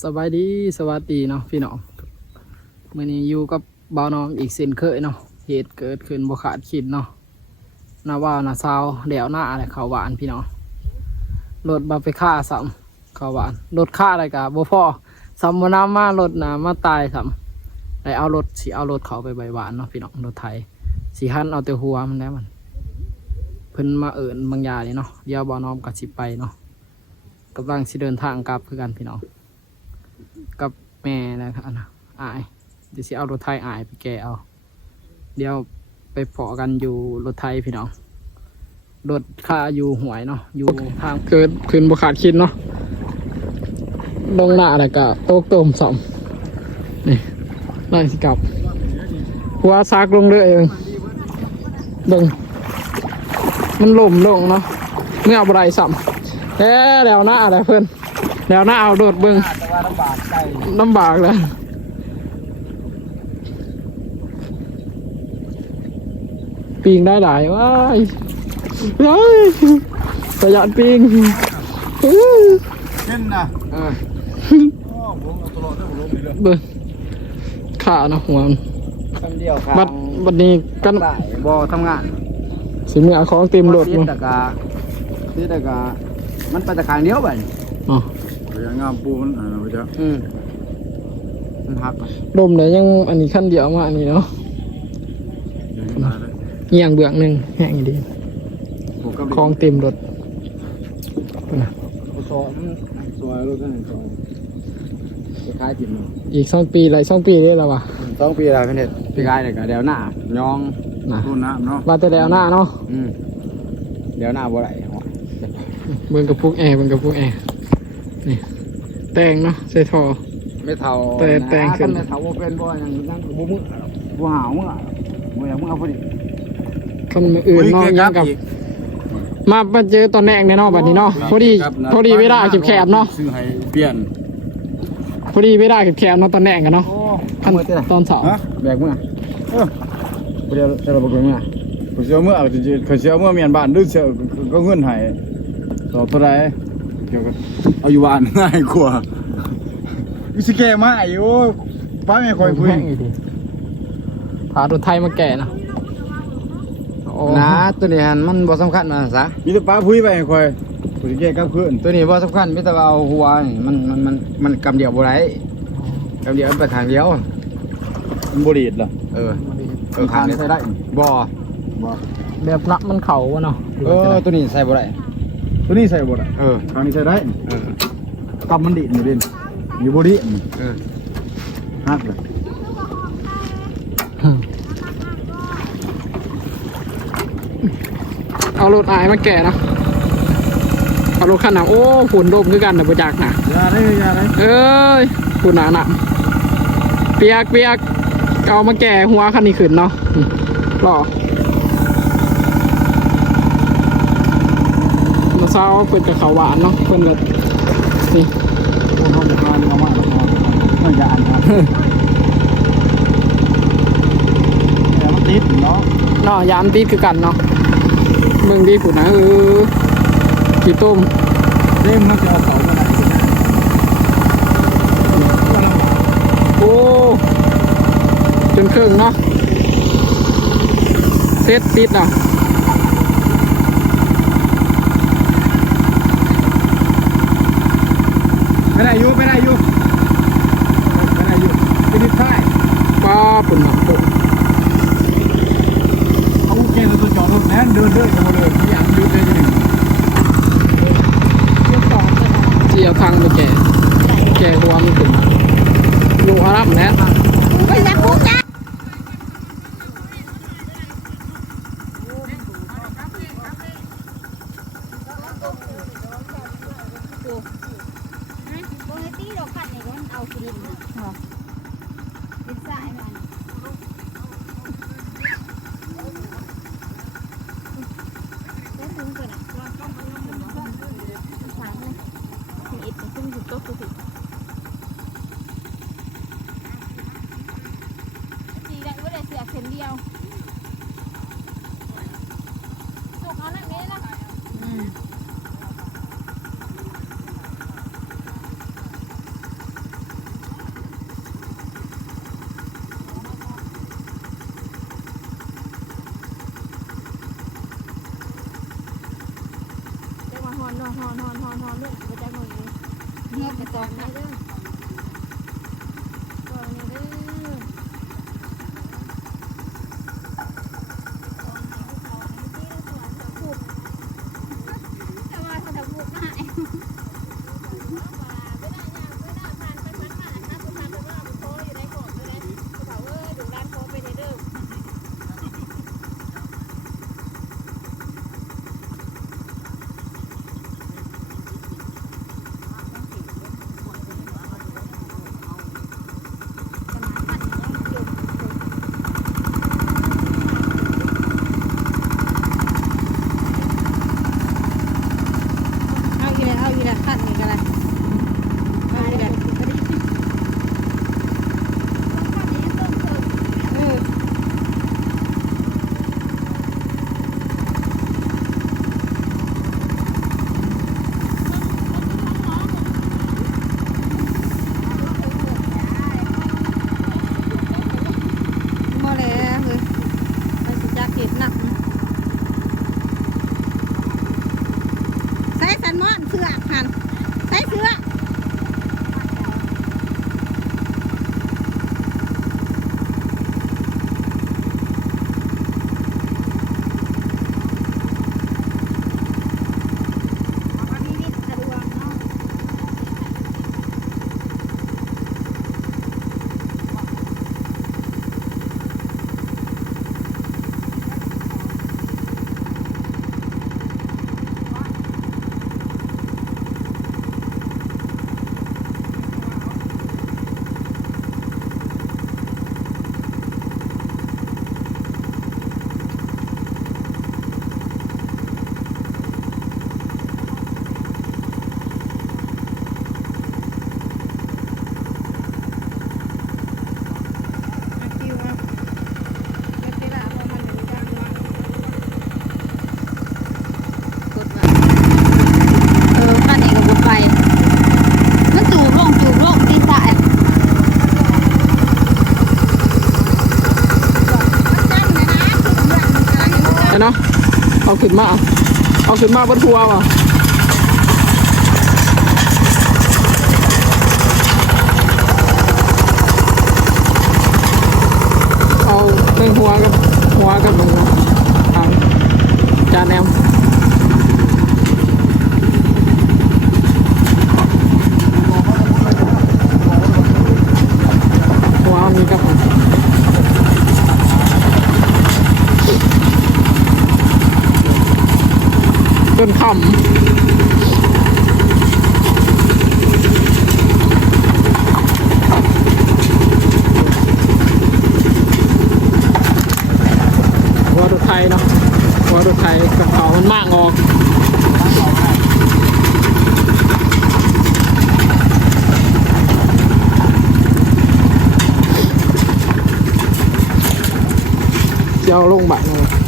สบายดีสวัสดีเนาะพี่น้องมื่อนี้อยู่กับบ่าวน้องอีกเส้นเคยเนาะเหตุเกิดขึ้นบ่ขาดคิดเนาะนาว่านาซาวเดี๋ยวหน้าอะไรเขาวหวานพี่น้องรถบาไปฆ่าซ้ำเขาวหวานรถฆ่าอะไรกับบ่พอซ้ำมาน้ำมารถนะมาตายซ้ำได้เอารถสีเอารถเขาไปใบหวานเนาะพี่น้องรถไทยสีหันเอาแต่หัวมันแล้วมันเพิ่นมาเอิญบางยางนี่เนาะเดี๋ยวบ่าวน้องกับสิไปเนาะกำลังสิเดินทางกลับคือกันพี่น้อง กับแม่นะครับนะอายเดี๋ยวสิเอารถไทยอายไปแกเอา เดี๋ยวไปเพาะกันอยู่รถไทยพี่น้องรถค่าอยู่หวยเนาะอยู่ทางเกิดขึ้นบุขาดคิดเนาะลงหน้าแล้วก็โต๊ะต้มสอมนี่นั่งสิกลับ หัวซากลงเรื่อยเองเบิ่งมันล่มลงเนาะเมื่ออะไรสัมแค่แล้วหน้าอะไรเพื่อน แล้วหน้าเอาโดดเบิ่งแต่ว่าลำบากใจลำบากเลยปีงได้หลายว้ายว้ายประหยัดปีงอื้อเช่นนะเอออ๋อผมเอาตลอดได้ผมลงเลยเบิ่งขาเนาะหัวมันคำเดียวครับบัดบัดนี้กันได้บ่ทำงาน สิมีเอาของเต็มรถติมั้ดตะกาติดตะกามันไปตะกางเดียวไปอ๋อ อย่างงามปูมันอ่าไปจ้ะอืมมันหักไปลมเลยยังอันนี้ขั้นเดียวมาอันนี้เนาะอย่างนี้มาเลยเงียงเบื้องหนึ่งแห้งดีปกติของเต็มรถนะสอนสวยรถนั่นสวยไปขายถิ่นเนาะอีกสองปีไรสองปีเลยแล้ววะสองปีแล้วเป็นเห็ดปีกายเนี่ยก็เดี๋ยวหน้าย่องนะรุ่นน้ำเนาะว่าแต่แล้วหน้าเนาะอืมเดี๋ยวหน้าบ่ไหล เบิ่งกับพุกแอร์เบิ่งกับพุกแอร์ นี่แต่งเนาะใส่ท่อไม่เท่าแต่แต่งขึ้นไม่เท่าบ่เป็นบ่ยังยังบ่มือบ่หาวมือบ่อย่างมือเอาพอดีคำมืออื่นเนาะโยยังกับอีกมามาเจอตอนแรกเนี่ยเนาะบัดนี้เนาะพอดีครับนะพอดีเวลาแคบๆเนาะซื้อให้เปลี่ยนพอดีเวลาแคบๆเนาะตอนแรกกันเนาะโอ้ขั้นมือเท่าไหร่ตอนเสาร์ฮะแบกมือเออเดี๋ยวเราบอกมือเขาเชื่อเมื่อจริงๆเขาเชื่อเมื่อเมียนบ้านดื้อเชื่อก็เงื่อนไขสอบเท่าไร เกี่ยวกับเอาอยู่บ้านง่ายกว่าวิสเกมาอยู่ป้าไม่ค่อยพูดแห้งอีกทีพารถไทยมาแก่นะโอ้นะตัวนี้หันมันบ่สำคัญนะซะมีแต่ป้าพูดไปไม่ค่อยวิสเกกับเพื่อนตัวนี้บ่สำคัญมีแต่ว่าเอาหัวนี่มันมันมันมันกำเดียวบ่ได้กำเดียวมันไปทางเดียวมันบริดเหรอเออเอเอออทาทางงนี้ใช้ได้บ่บ่แบบนักมันเข่าวะเนาะเออตัวนี้ใส่บ่ได้ ตัวนี้ใส่บดอะเออทางนี้ใช้ได้เออกำมันดิอยู่ดินอยู่บริดเออหักเลยเอารถอายมาแก่นะเอารถขันหนักโอ้ฝุ่นดมด้วยกันนะประจักษ์นะยาได้ยาได้เอ้ยฝุ่นหนาหนักเปียกเปียกเอามาแก่หัวคันนี้ขึ้นเนาะอืมรอ เศร้าเปิดกับเขาวหวานเนาะเพิ่นกับนี่คนเขาจะทานเอามาแล้วก็ไม่ยานครับแต่มันติดเนาะเนาะยามตีดคือกันเนาะเมืองดีฝุ่นนะเออกี่ตุ้มเล่มมันจะเอาเสามาไหนโอ้จนครึ่งเนาะเซตติดอะ ไม่ได้อยู่ไม่ได้อยู่ไม่ได้อยู่ไปดิบท้ายป้าปุ่นหนักปุ่นเขาเกณฑ์ตัวจอดรถแน่นเดินเดินกันมาเลยที่อยากยุดเลยจะหนึ่งเจียวคังไปแก่แก่หัวมันขึ้นลูกอารับแน่ อนหอนหอนหอนหอนเรื่องกระจายหมดเลยเนี่ยกระจายไม่เรื่อง เอาขึ้นมา เอาขึ้นมาบนทัวร์ว่ะเอาในหัวกับหัวกับลงทางจานแอมหัวมีกับ จ นคำวัวรถไทยเนาะวัวรถไทยกับเขามันมากงอกเจ้าลงบัตร